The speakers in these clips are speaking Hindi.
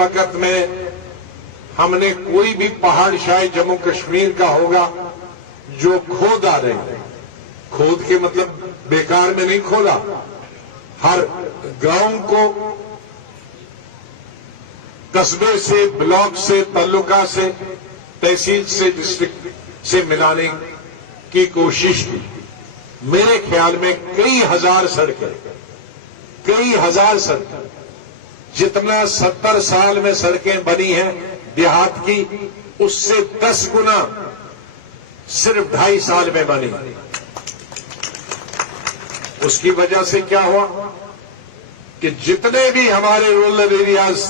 वक्त में हमने कोई भी पहाड़ शायद जम्मू कश्मीर का होगा जो खोदा रहे, खोद के मतलब बेकार में नहीं खोदा, हर गांव को कस्बे से, ब्लॉक से, तालुका से, तहसील से, डिस्ट्रिक्ट से मिलाने की कोशिश की। मेरे ख्याल में कई हजार सड़कें, जितना 70 साल में सड़कें बनी हैं देहात की, उससे 10 गुना सिर्फ 2.5 साल में बनी। उसकी वजह से क्या हुआ कि जितने भी हमारे रूरल एरियाज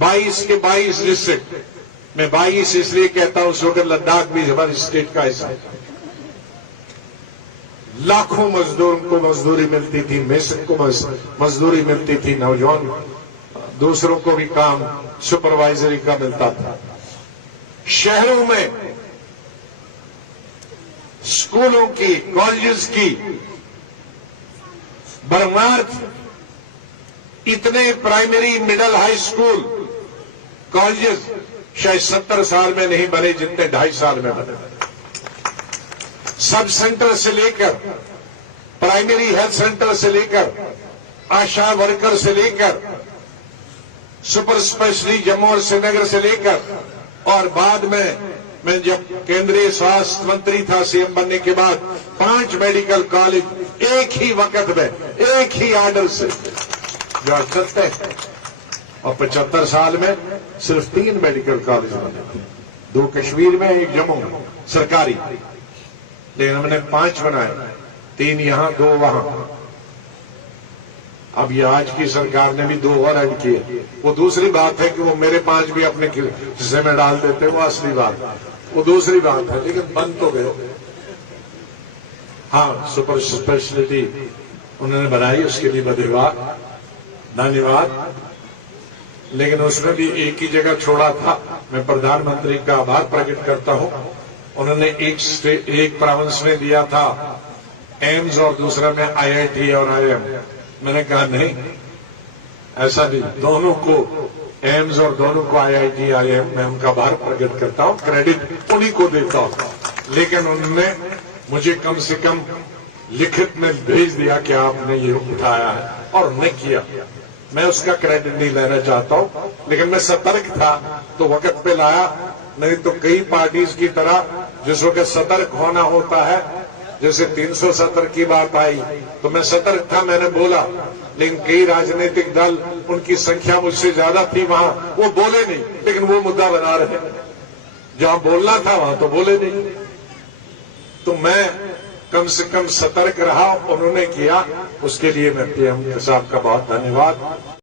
22 के 22 डिस्ट्रिक्ट, मैं 22 इसलिए कहता हूं क्योंकि लद्दाख भी हमारी स्टेट का हिस्सा है, लाखों मजदूरों को मजदूरी मिलती थी, मेसन को मजदूरी मिलती थी, नौजवान दूसरों को भी काम सुपरवाइजरी का मिलता था। शहरों में स्कूलों की, कॉलेजेस की भरमार, इतने primary, middle, high school, colleges शायद 70 साल में नहीं बने जितने 2.5 साल में बने। सब सेंटर से लेकर, प्राइमरी हेल्थ सेंटर से लेकर, आशा वर्कर से लेकर, सुपर स्पेशलिटी जम्मू और श्रीनगर से लेकर, और बाद में मैं जब केंद्रीय स्वास्थ्य मंत्री था सीएम बनने के बाद 5 मेडिकल कॉलेज एक ही वक्त में, एक ही आर्डर से जो आज चलते हैं, और 75 साल में सिर्फ 3 मेडिकल कॉलेज बने थे, 2 कश्मीर में, 1 जम्मू में सरकारी, लेकिन हमने 5 बनाए, 3 यहां, 2 वहां। अब ये आज की सरकार ने भी 2 और ऐड किए। वो दूसरी बात है कि वो मेरे 5 भी अपने हिस्से में डाल देते, वो असली बात, वो दूसरी बात है, लेकिन बन तो गए। हाँ, सुपर स्पेशलिटी उन्होंने बनाई, उसके लिए धन्यवाद, लेकिन उसमें भी एक ही जगह छोड़ा था। मैं प्रधानमंत्री का आभार प्रकट करता हूं, उन्होंने एक प्रोविंस में दिया था एम्स और दूसरा में आईआईटी और आईएम। मैंने कहा नहीं, ऐसा नहीं, दोनों को एम्स और दोनों को आईआईटी आईएम, मैं उनका आभार प्रकट करता हूं, क्रेडिट उन्हीं को देता हूं। लेकिन उन्होंने मुझे कम से कम लिखित में भेज दिया कि आपने ये उठाया है, और उन्होंने किया। मैं उसका क्रेडिट नहीं लेना चाहता हूं, लेकिन मैं सतर्क था तो वक्त पे लाया, नहीं तो कई पार्टीज की तरह जिस वक्त सतर्क होना होता है, जैसे 370 की बात आई तो मैं सतर्क था, मैंने बोला, लेकिन कई राजनीतिक दल, उनकी संख्या मुझसे ज्यादा थी वहां, वो बोले नहीं, लेकिन वो मुद्दा बना रहे, जहां बोलना था वहां तो बोले नहीं। तो मैं कम से कम सतर्क रहा, उन्होंने किया, उसके लिए मैं पीएम साहब का बहुत धन्यवाद।